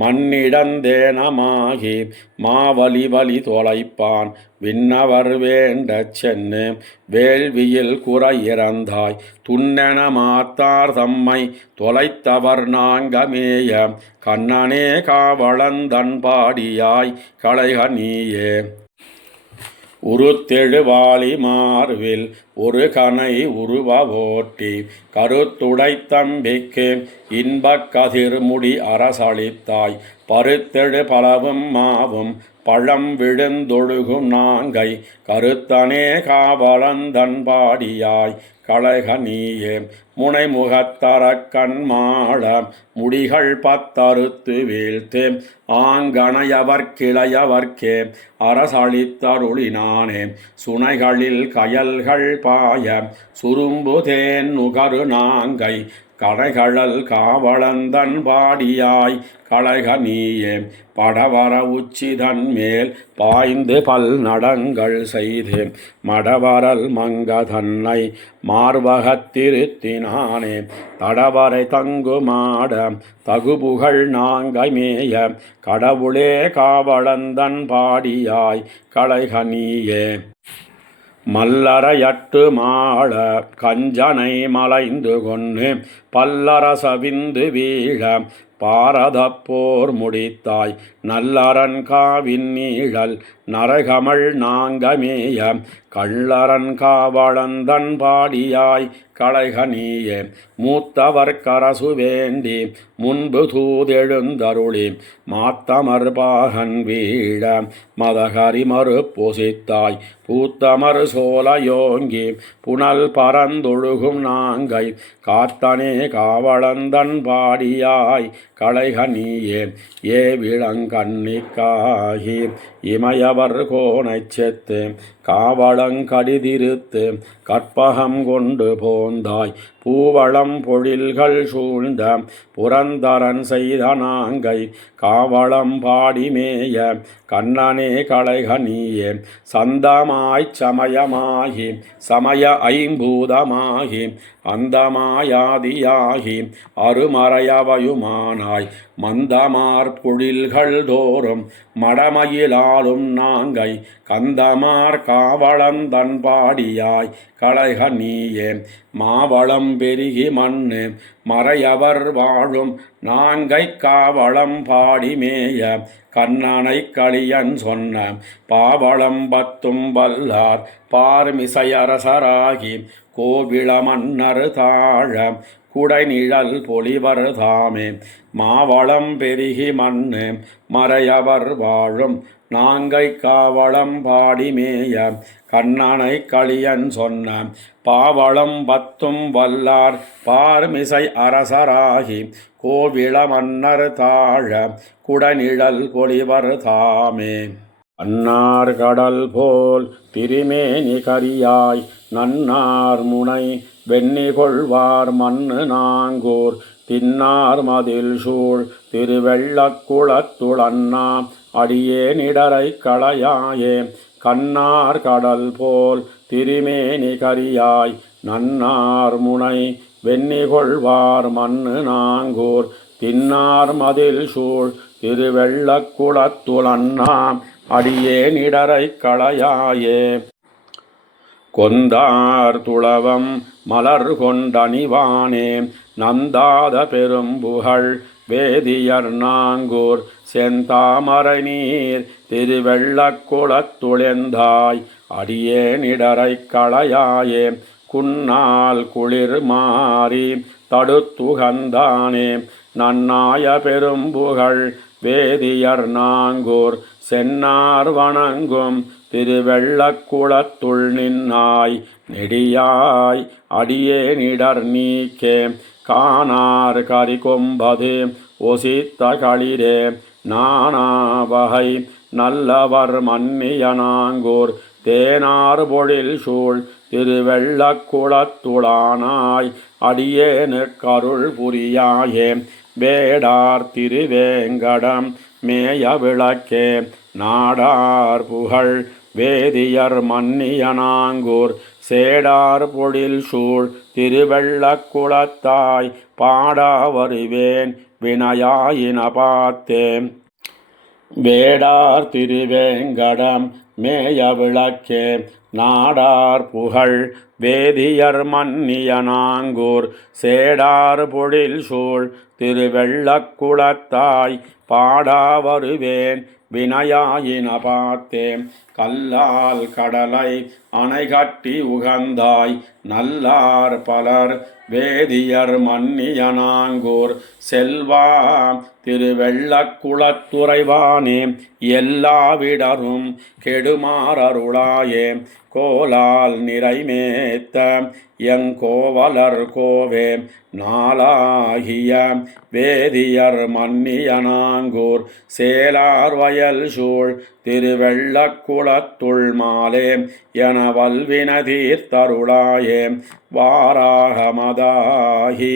மண்ணிடந்தேனமாகி மாவலி வலி தொலைப்பான் விண்ணவர் வேண்டச் சென்னு வேள்வியில் குறை இறந்தாய் துண்ணென மாத்தார் தம்மை தொலைத்தவர் நாங்கமேய கண்ணனே காவளந்தன் பாடியாய் களைக நீயே உருத்தெழுவாளி மார்வில் ஒரு கனை உருவவோட்டி கருத்துடை தம்பிக்கு இன்பக் கதிர்முடி அரசளித்தாய் பருத்தெழு பலவும் மாவும் பழம் விழுந்தொழுகும் நாங்கை கருத்தனே காவலந்தன் பாடியாய் களைக நீயே முனைமுகத்தரக்கண் மாள முடிகள் பத்தறுத்து வீழ்த்து ஆங்கணையவர் கிளையவர்க்கே அரசளித்தருளினானே சுனைகளில் கயல்கள் பாய சுரும்பு தேன் நுகரு நாங்கை கடைகழல் காவலந்தன் பாடியாய் களைக நீயே படவர உச்சிதன் மேல் பாய்ந்து பல் நடங்கள் செய்து மடவரல் மங்க தன்னை மார்பகத்திருத்தினானே தடவரை தங்குமாட தகுபுகழ் நாங்கமேய கடவுளே காவலந்தன் பாடியாய் களைக நீயே மல்லரையட்டு மாள கஞ்சனை மலைந்து கொன்னு பல்லரசவிந்து வீழ பாரதப் போர் முடித்தாய் நல்லரன் காவின் நீழல் நரகமள் நாங்கமேய கள்ளரன் காவலந்தன் பாடியாய் களைக நீயே மூத்தவர் கரசு வேண்டி முன்பு தூதெழுந்தருளி மாத்தமர் பாகன் வீழ மதகரி மறு பொசித்தாய் பூத்தமர் சோலையோங்கி புனல் பரந்தொழுகும் நாங்கை காத்தனே காவலந்தன் பாடியாய் களைக நீயே ஏ விளங்கண்ணிக்காகி இமையவர் கோனைச் செத்து காவலங்கடிதிருத்து கற்பகம் கொண்டு போந்தாய் பூவளம் பொழில்கள் சூழ்ந்த புரந்தரன் செய்த நாங்கை காவலம் பாடிமேய கண்ணனே களைக நீயே சந்தமாய்ச் சமயமாகி சமய ஐம்பூதமாகி அந்தமாயாதியாகி அருமறையவையுமானாய் மந்தமார் பொழில்கள் தோறும் மடமயிலாலும் நாங்கை கந்தமார் காவலந்தன் பாடியாய் களைக நீயே மாவளம் பெருகி மண்ணு மறையவர் வாழும் நாங்கை காவலம் பாடிமேய கண்ணனை களியன் சொன்ன பாவளம் பத்தும் வல்லார் பார்மிசையரசராகி கோவிள மன்னர் தாழ குடைநிழல் பொலிவர் தாமே மாவளம் பெருகி மண்ணு மறையவர் வாழும் நாங்கை காவலம் பாடிமேய கண்ணனை களியன் சொன்ன பாவளம் பத்தும் வல்லார் பார்மிசை அரசராகி கோவிள மன்னர் தாழ குடைநிழல் பொலிவர் தாமே. அன்னார் கடல் போல் திருமேனி கரியாய் நன்னார் முனை வெண்ணி கொள்வார் மண்ணு நாங்கூர் தின்னார் மதில் சூழ் திருவெள்ளக்குளத்துள் அண்ணா அடியேனிடரை களையாயே கண்ணார் கடல் போல் திருமேனி கரியாய் நன்னார் முனை வெண்ணி கொள்வார் மண்ணு நாங்கூர் தின்னார் மதில் சூழ் திருவெள்ளக்குளத்துள் அண்ணா அடியேனிடரை களையாயே கொந்தார் துளவம் மலர் கொண்டணிவானே நந்தாத பெரும்புகழ் வேதியர் நாங்கூர் செந்தாமரை நீர் திருவெள்ளக்குளத்துளெந்தாய் அடியேனிடரை களையாயே குன்னால் குளிர் மாறி தடுத்துகந்தானே நன்னாய பெரும்புகழ் வேதியர் நாங்கூர் சென்னார் வணங்கும் திருவெள்ளக்குளத்துள் நின்னாய் நெடியாய் அடியேனிடர் நீக்கே காணார் கரிகொம்பது ஒசித்த களிரே நானாவகை நல்லவர் மன்னிய நாங்கூர் தேனார் பொழில் சூழ் திருவெள்ளக்குளத்துளானாய் அடியேனுக்கருள் புரியாயே வேடார் திருவேங்கடம் மேய விளக்கே நாடார் புகழ் வேதியர் மன்னிய நாங்கூர் சேடார் பொழில் சூழ் திருவெள்ளக்குளத்தாய் பாடா வருவேன் வினையாயின பார்த்தேன் வேடார் திருவேங்கடம் மேய விளக்கே நாடார் புகழ் வேதியர் மன்னிய நாங்கூர் சேடார் பொழில் சூழ் திருவெள்ளக்குளத்தாய் பாடா வருவேன் வினையாயின பார்த்தேன் கல்லால் கடலை அணை கட்டி உகந்தாய் நல்லார் பலர் வேதியர் மன்னிய நாங்கூர் செல்வா திருவெள்ளக்குளத்துறைவானே எல்லாவிடரும் கெடுமாறருளாயே கோலால் நிறைமேத்த எங்கோவலர் கோவே நாளாகிய வேதியர் மன்னிய நாங்கூர் சேலார் வயல் சூழ் திருவெள்ளக்குளத்துள் மாலே என வல்வின தீர்த்தருளாயே வாராகமதாகி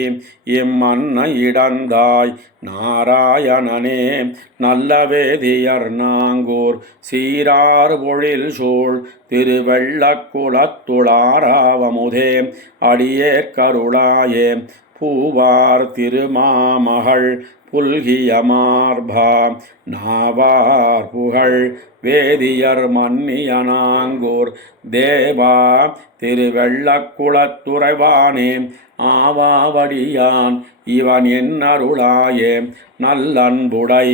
இம்மன்ன இடந்தாய் நாராயணனே நல்ல வேதியர் நாங்கூர் சீரார் பொழில் சூழ் திருவெள்ளக்குளத்துளாராவமுதே அடியேற்கருளாயே பூவார் திருமாமகள் புல்கிய மார்பா நாவார் புகழ் வேதியர் மன்னிய நாங்கூர் தேவா திருவெள்ளக்குளத்துறைவானே ஆவாவடியான் இவன் என்னருளாயே நல்லன்புடை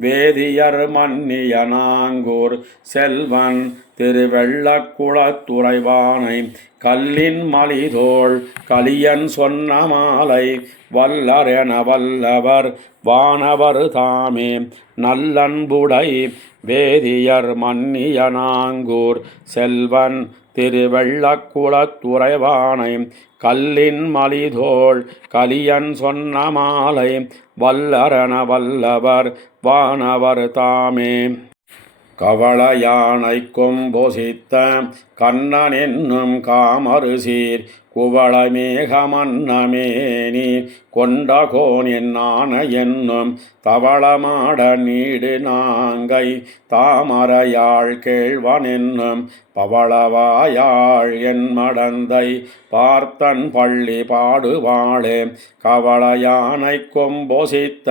வேதியர் மன்னிய நாங்கூர் செல்வன் திருவெள்ளக்குளத்துறைவானை கல்லின் மலிதோள் கலியன் சொன்ன மாலை வல்லரென வல்லவர் வானவர் தாமே நல்லன்புடை வேதியர் மன்னிய நாங்கூர் செல்வன் திருவெள்ளக்குளத்துறைவானை கல்லின் மலிதோள் கலியன் சொன்ன மாலை வல்லரென வல்லவர் வானவர் தாமே கவளயானை கொம்பொசித்த கண்ணன் என்னும் காமரு சீர் குவளமேகமன்னமேனி கொண்டகோன் என்னான என்னும் தவளமாட நீடு நாங்கை தாமரையாள் கேழ்வன் என்னும் பவளவாயாள் என் மடந்தை பார்த்தன் பள்ளி பாடுவாளே கவளயானை கொம்பொசித்த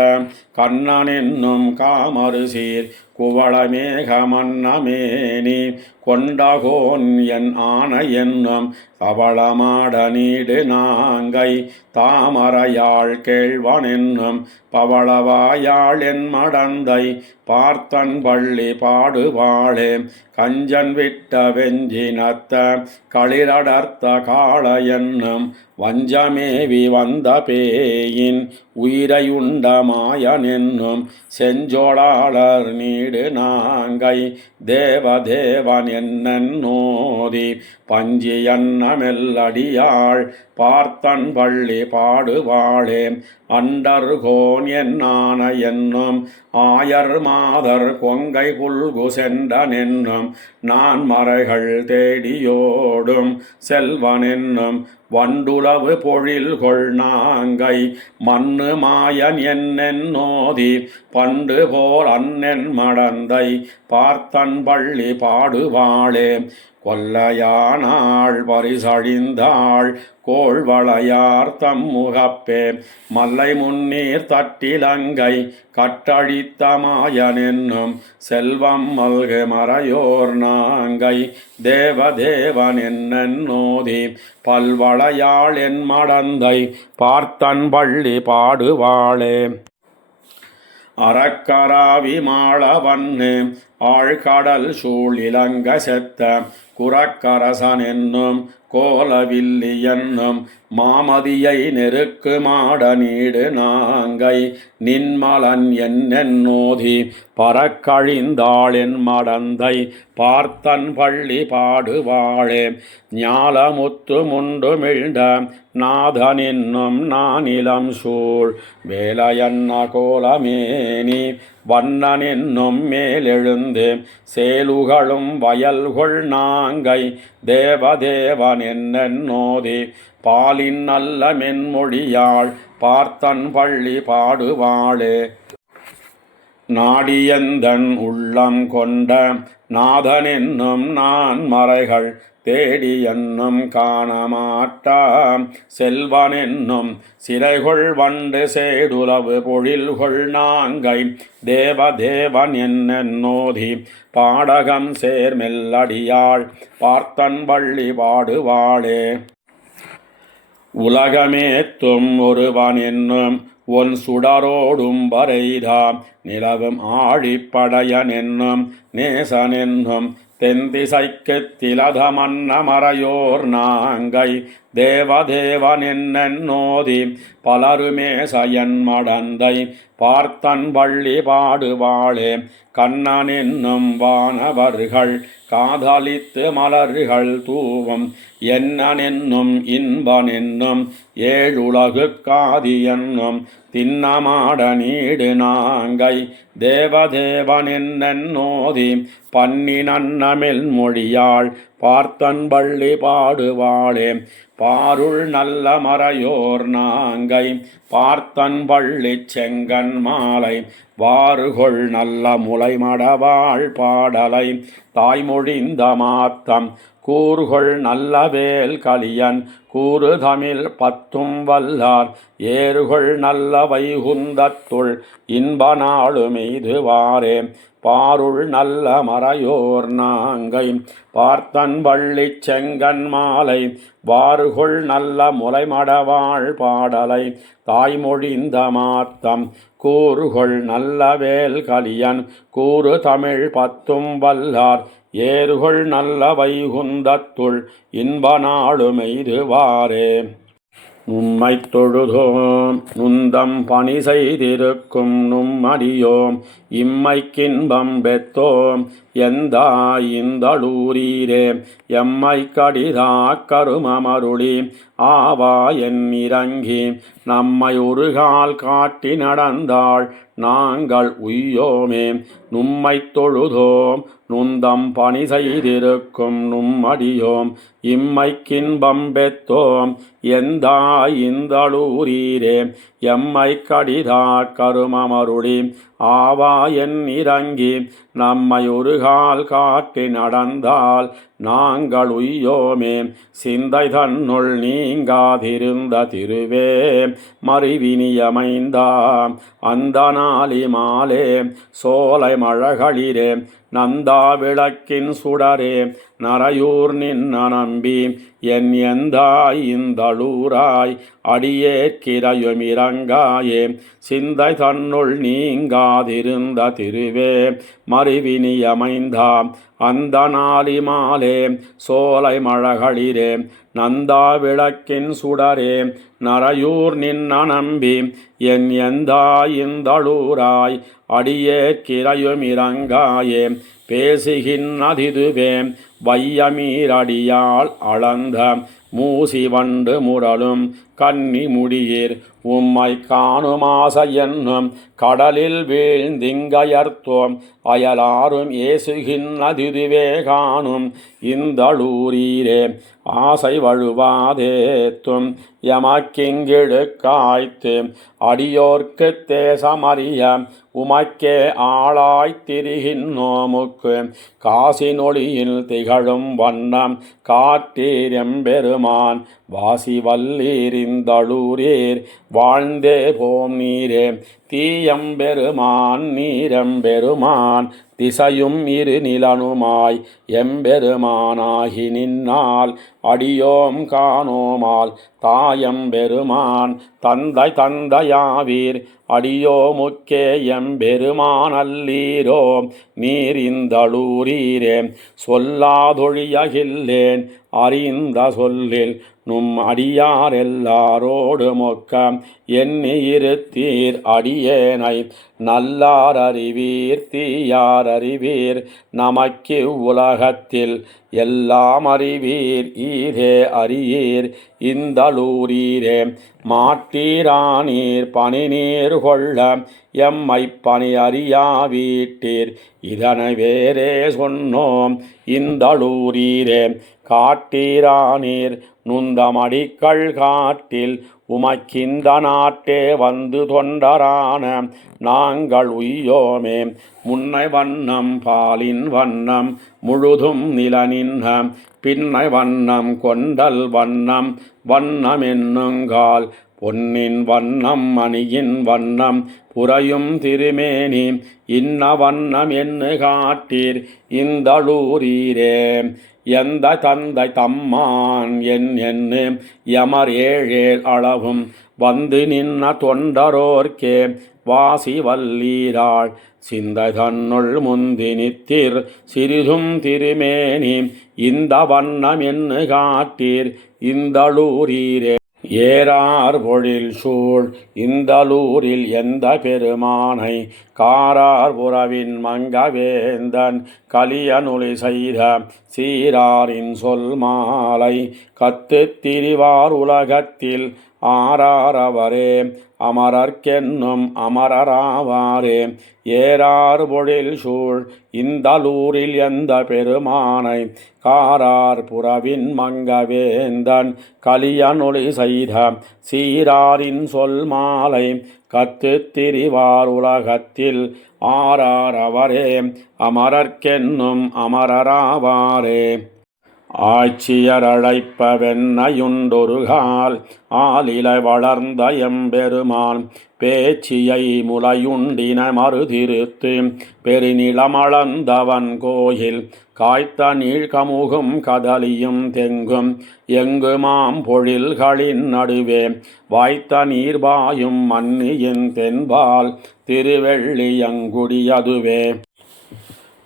கண்ணன் என்னும் காமரு சீர் குவளமேகமன்னமேனி கொண்டகோன் என் ஆன என்னும் பவளமாட நீடு நாங்கை தாமரையாள் கேழ்வன் என்னும் பவளவாயாள் என் மடந்தை பார்த்தன் பள்ளி பாடுவாளே கஞ்சன் விட்ட வெஞ்சினத்த களிரடர்த்த காள என்னும் வஞ்சமேவி வந்த பேயின் உயிரையுண்ட மாயன் என்னும் செஞ்சோளாளர் நீடு நாங்கை தேவதேவன் என்னோதி பஞ்சி அன்ன மெல்லடியாள் பார்த்தன் பள்ளி பாடுவாளே அண்டர்கோன் என்னான என்னும் ஆயர் மாதர் கொங்கை புல்கு சென்றனென்னும் நான் மறைகள் தேடியோடும் செல்வனென்னும் வண்டுளவு பொழில்கொள் நாங்கை மண்ணு மாயன் என்னென்னோதி பண்டு போல் அன்னென் மடந்தை பார்த்தன் பள்ளி பாடுவாளே கொல்லையானாள் பரிசழிந்தாள் கோள்வளையார் தம் முகப்பே மல்லை முன்னீர் தட்டிலங்கை கட்டழித்த மாயனென்னும் செல்வம் மல்கு மறையோர் நாங்கை தேவதேவன் என்னோதி பல்வளையாள் என் மடந்தை பார்த்தன் பள்ளி பாடுவாளே அறக்கராவி மாளவன்னு ஆழ்கடல் சூழ் இலங்க செத்த குறக்கரசன் என்னும் கோலவில்லி என்னும் மாமதியை நெருக்கு மாட நீடு நாங்கை நின்மலன் என்னோதி பறக்கழிந்தாள் என் மடந்தை பார்த்தன் பள்ளி பாடுவாளே ஞாலமுத்து முண்டு மிழ்ந்த நாதன் என்னும் நானிலம் சூழ் வேலையன்ன கோலமேனி வண்ணன் என்னும் மேலெழுந்து சேலுகளும் வயல்கொள் நாங்கை தேவதேவன் என்னோதி பாலின் நல்ல மென்மொழியாள் பார்த்தன் பள்ளி பாடுவாளே நாடியந்தன் உள்ளம் கொண்ட நாதன் என்னும் நான் மறைகள் தேடி என்னும் காணமாட்டாம் செல்வன் என்னும் சிறைகொள் வண்டு சேடுலவு பொழில்கொள் நாங்கை தேவதேவன் என்னோதி பாடகம் சேர்மெல்லடியாள் பார்த்தன் பள்ளி பாடுவாளே உலகமேத்தும் ஒருவன் என்னும் ஒன் சுடரோடும் வரைதாம் நிலவும் ஆழிப்படையன் என்னும் நேசன் என்னும் தென்திசைக்குத் திலத மன்ன மறையோர் நாங்கை தேவதேவன் என்னோதி பலருமேசயன் மடந்தை பார்த்தன் பள்ளி பாடுவாளே கண்ணன் என்னும் வானவர்கள் காதலித்து மலர்கள் தூவும் என்னென்னும் இன்பன் என்னும் ஏழுலகு காதி என்னும் தின்னமாட நீடு நாங்கை தேவதேவன் என்னோதி பன்னி நன்னமில் மொழியாள் பார்த்தன் பள்ளி பாடுவாளே பாருள் நல்ல மறையோர் நாங்கை பார்த்தன் பள்ளி செங்கன் மாலை வாறுகொள் நல்ல முலை மடவாள் பாடலை தாய்மொழிந்த மாத்தம் கூறுகொள் நல்ல வேல் கலியன் கூறு தமிழ் பத்தும் வல்லார் ஏறுகொள் நல்ல வைகுந்தத்துள் இன்ப நாடு மெய்துவாரே பாருள் நல்ல மறையோர் நாங்கை பார்த்தன் பள்ளி செங்கன் மாலை வாறுகொள் நல்ல முலைமடவாள் பாடலை தாய்மொழிந்த மாத்தம் கூறுகொள் நல்ல வேல் கலியன் கூறு தமிழ் பத்தும் வல்லார் ஏறுகொள் நல்ல வைகுந்தத்துள் இன்ப நாடு மெய்துவாரே உம்மை தொழுதோம் நுந்தம் பணி செய்திருக்கும் நும்மடியோம் இம்மைக்கின்பம் பெத்தோம் எந்தாய் இந்தளூரீரே எம்மை கடிதா கருமமருளி ஆவா என் இறங்கி நம்மை ஒருகால் காட்டி நடந்தாள் நாங்கள் உய்யோமே நும்மை தொழுதோம் நுந்தம் பணி செய்திருக்கும் நும்மடியோம் இம்மைக்கின்பம் பெத்தோம் எந்தாய் இந்தளூரீரே எம்மை கடிதா கருமமருளி ஆவா என் இறங்கி நம்மை ஒருகால் காட்டி நடந்தால் நாங்கள் உய்யோமே சிந்தை தன்னுள் நீங்காதிருந்த திருவே மறிவினியமைந்தா அந்த நாளி மாலே சோலை மழகளிரே நந்தா விளக்கின் சுடரே நரையூர் நின்ன நம்பி என் எந்தாய் இந்தளூராய் அடியேற்கிறையுமிரங்காயே சிந்தை தன்னுள் நீங்காதிருந்த திருவே மறிவினியமைந்தாம் அந்த நாளி மாலே சோலை மழகளிரே நந்தா விளக்கின் சுடரே நரையூர் நின்ன நம்பி என் எந்தாய் இந்தளூராய் அடியேற்கிறையுமிரங்காயே பேசுகின்றதிதுவே வையமீரடியால் அளந்த மூசி வண்டு முரலும் கன்னி முடியீர் உம்மை காணுமாச என்னும் கடலில் வீழ்ந்திங்கயர்த்தோம் அயலாரும் ஏசுகின்னதிதுவே காணும் இந்தளூரீரே ஆசை வழுவாதேத்தும் எமக்கிங்கிழுக்காய்த்து அடியோர்க்கு தேசமறிய உமக்கே ஆளாய்த் திரிகின்னோமுக்கு காசினொளியில் திகழும் வண்ணம் காட்டீரெம்பெருமான் வாசி வல்லீரிந்தளூரீர் வாழ்ந்தே போம் நீரே தீயம்பெருமான் நீரெம்பெருமான் திசையும் இரு நிலனுமாய் எம்பெருமானாகி நின்னால் அடியோம் காணோமால் தாயம்பெருமான் தந்தை தந்தையாவீர் அடியோமுக்கே எம்பெருமானல்லீரோ நீர் இந்தளூரீரே சொல்லாதொழியகில்லேன் அறிந்த சொல்லில் நும் அடியாரெல்லாரோடு மொக்க எண்ணி இருத்தீர் அடியேனை நல்லார் அறிவீர் தீயார் அறிவீர் நமக்கு உலகத்தில் எல்லாம் அறிவீர் ஈரே அறியீர் இந்தளூரீரே மாட்டீரானீர் பனி நீர் கொள்ள எம்மை பணி அறியா வீட்டீர் இதனை வேறே சொன்னோம் இந்தளூரீரே காட்டீரானீர் நுந்தமடிக்கள் காட்டில் உமக்கிந்த நாட்டே வந்து தொண்டரான நாங்கள் உய்யோமே முன்னை வண்ணம் பாலின் வண்ணம் முழுதும் நிலனின்ன பின்னை வண்ணம் கொண்டல் வண்ணம் வண்ணமென்னுங்கால் பொன்னின் வண்ணம் மணியின் வண்ணம் புரையும் திருமேனி இன்ன வண்ணம் என்று காட்டீர் இந்தளூரீரே எந்த தந்தை தம்மான் என்று யமர் ஏழேல் அளவும் வந்து நின்ன தொண்டரோர்க்கே வாசி வல்லீராள் சிந்தை தன்னுள் முந்தி நித்திர் சிறிதும் திருமேனி இந்த வண்ணம் என்று காட்டீர் இந்தளூரீரே ஏறார் பொழில் சூழ் இந்தளூரில் எந்த பெருமானை காரார் புறவின் மங்கவேந்தன் கலியனுளி செய்த சீராரின் சொல் மாலை கத்து திரிவார் உலகத்தில் ஆராரவரே அமரர்க்கென்னும் அமரராவாரே ஏறார் பொழில் சூழ் இந்தளூரில் எந்த பெருமானை காரார் புறவின் மங்கவேந்தன் கலியனொளி செய்த சீராரின் சொல் மாலை கத்து திரிவார் உலகத்தில் ஆராரவரே அமரர்க்கென்னும் அமரராவாரே ஆட்சியர் அழைப்ப வெண்ணையுண்டொருகால் ஆலிலை வளர்ந்த எம்பெருமான் பேச்சியை முலையுண்டின மறுதிருத்து பெருநிலமளந்தவன் கோயில் காய்த்த நீழ்கமுகும் கதலியும் தெங்கும் எங்குமாம் பொழில்களின் நடுவே வாய்த்த நீர்பாயும் மன்னியின் தென்பால் திருவெள்ளியங்குடியதுவே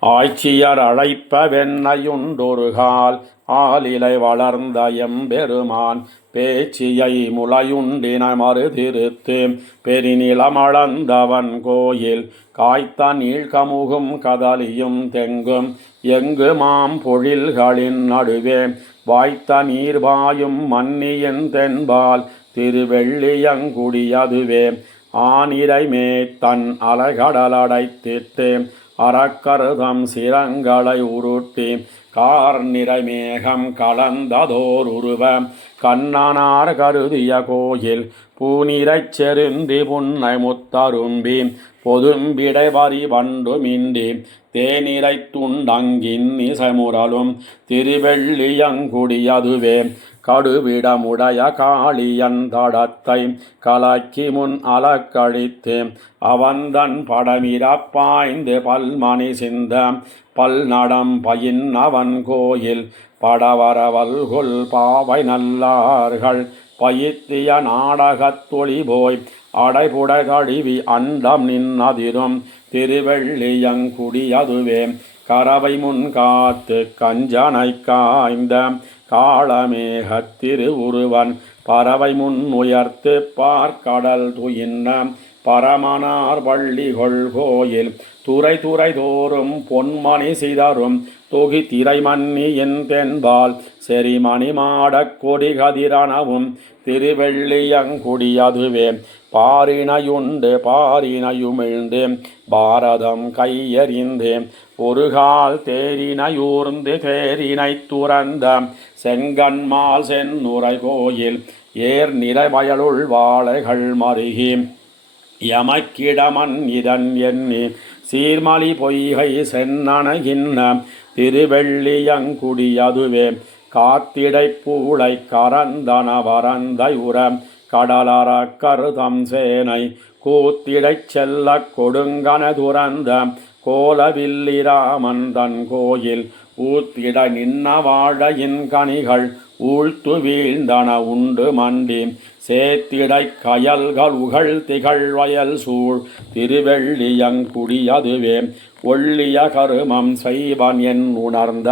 ஆட்சியர் அழைப்ப வெண்ணையுண்டொருகால் ஆலிலை வளர்ந்த எம்பெருமான் பேச்சியை முலையுண்டின மறுதிருத்து பெருநிலமளந்தவன் கோயில் காய்த்த நீழ்கமுகும் கதலியும் தெங்கும் எங்குமாம் பொழில்களின் நடுவே வாய்த்த நீர்பாயும் மன்னியின் தென்பால் திருவெள்ளியங்குடியதுவே ஆனிரைமே தன் அலைகடலடைத்திட்டு அறக்கருதம் சிரங்களை உருட்டி கார் நிறைமேகம் கலந்ததோர் உருவ கண்ணனார் கருதிய கோயில் பூநிறைச் செருந்தி புன்னை முத்தரும்பி பொதும்பிடை வரி வண்டுமின்றி தேனிரை துண்டங்கின் இசைமுரலும் திருவெள்ளியங்குடியதுவே கடுவிடமுடைய காளியன் தடத்தை கலக்கி முன் அலக்கழித்து அவந்தன் படமிரப்பாய்ந்து பல்மணி சிந்த பல்நடம் பயின்னவன் கோயில் படவரவல்கொல் பாவை நல்லார்கள் பயித்திய நாடகத்தொளி போய் அடைபுடை கழிவி அண்டம் நின்னதிரும் திருவெள்ளியங்குடியதுவே கரவை முன் காத்து கஞ்சனை காய்ந்த காளமேகத் திருவுருவன் பறவை முன் உயர்த்து பார்க்கடல் துயின்ன பரமனார் பள்ளிகொள் கோயில் துறை துறை தோறும் பொன்மணி சிதறும் தொகி திரை மன்னியின் தென்பால் செறிமணி மாடக் கொடி கதிரணவும் திருவெள்ளியங்குடியதுவே பாரினையுண்டு பாரினையுமிழ்ந்து பாரதம் கையறிந்து ஒருகால் தேரினையூர்ந்து தேரினை துறந்த செங்கண்மால் சென்னுரை கோயில் ஏர் நிறை வயலுள் வாழைகள் மருகி யமக்கிடமன் இதன் எண்ணி சீர்மலி பொய்கை சென்னணைகின்ன திருவெள்ளியங்குடியதுவே காத்திடை பூளை கரந்தன வரந்தை உற கடலற கருதம் சேனை கூத்திடைச் செல்ல கொடுங்கன துறந்த கோலவில்லிராமன் தன் கோயில் ஊத்திட நின்ன வாழையின் கனிகள் ஊழ்த்து வீழ்ந்தன உண்டு மண்டி சேத்திடை கயல்கள் உகள் திகழ் வயல் சூழ் திருவெள்ளியங்குடியதுவே ஒள்ளிய கருமம் செய்வன் என் உணர்ந்த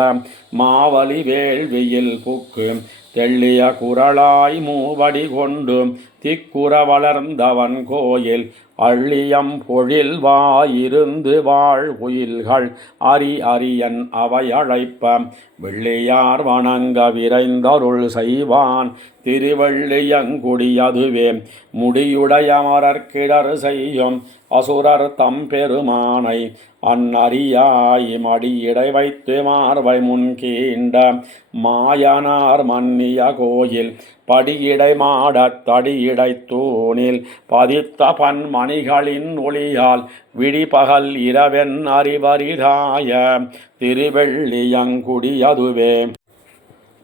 மாவலி வேள்வியில் புக்கு தெள்ளிய குரலாய் மூவடி கொண்டு திக்குற வளர்ந்தவன் கோயில் அள்ளியம் பொழில் வாயிருந்து வாழ் குயில்கள் அரி அரியன் அவை அழைப்ப வெள்ளியார் வணங்க விரைந்தருள் செய்வான் திருவெள்ளியங்குடியதுவே முடியுடையமரர்கிடர் செய்யும் அசுரர் தம் பெருமானை அந்நறியாய் மடியிடை வைத்து மார்வை முன்கீண்ட மாயனார் மன்னிய கோயில் படியிடை மாடத் தடியிடை தூணில் பதித்த பன்மணிகளின் ஒளியால் விடிபகல் இரவென் அறிவரிதாய திருவெள்ளியங்குடியதுவே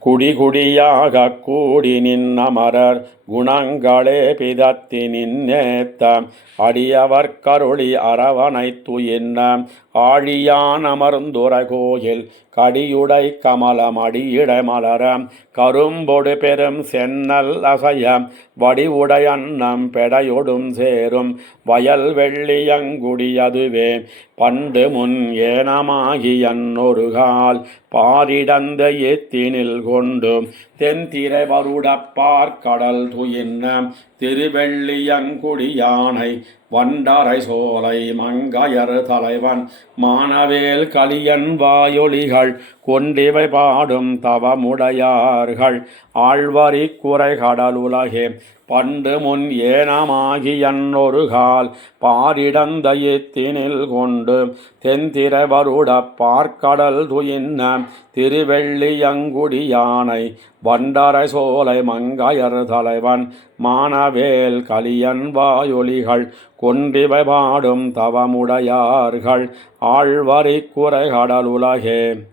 குடிகுடியாக கூடி நின்னமரர் குணங்களே பிதத்தி நின்னேத்த அடியவர் கருளி அரவணை துயின்ன ஆழியான் அமர்ந்துர கோயில் கடியுடை கமலம் அடியிட மலர கரும்பொடு பெரும் சென்னல் அசைய வடிவுடை அன்னம் பெடையொடும் சேரும் வயல் வெள்ளியங்குடியதுவே பண்டு முன் ஏனமாகி அன்னொருகால் பாரிடந்த எத்தினில் கொண்டு தென்திரை வருடப்பார் கடல் துயின்ன திருவெள்ளியங்குடியானை வண்டரை சோலை மங்கையர் தலைவன் மானவேல் கலியன் வாயொலிகள் கொண்டிவை பாடும் தவமுடையார்கள் ஆழ்வரி குறை கடலுலகே பண்டு முன் ஏனமாகி அன்னொருகால் பாரிடந்த எத்தினில் கொண்டு தென்திரை வருட பார்க்கடல் துயின்ன திருவெள்ளியங்குடியானை வண்டரை சோலை மங்கையர் தலைவன் மானவேல் கலியன் வாயொலிகள் கொண்டிவை பாடும் தவமுடையார்கள் ஆழ்வரி குறை கடலுலகே.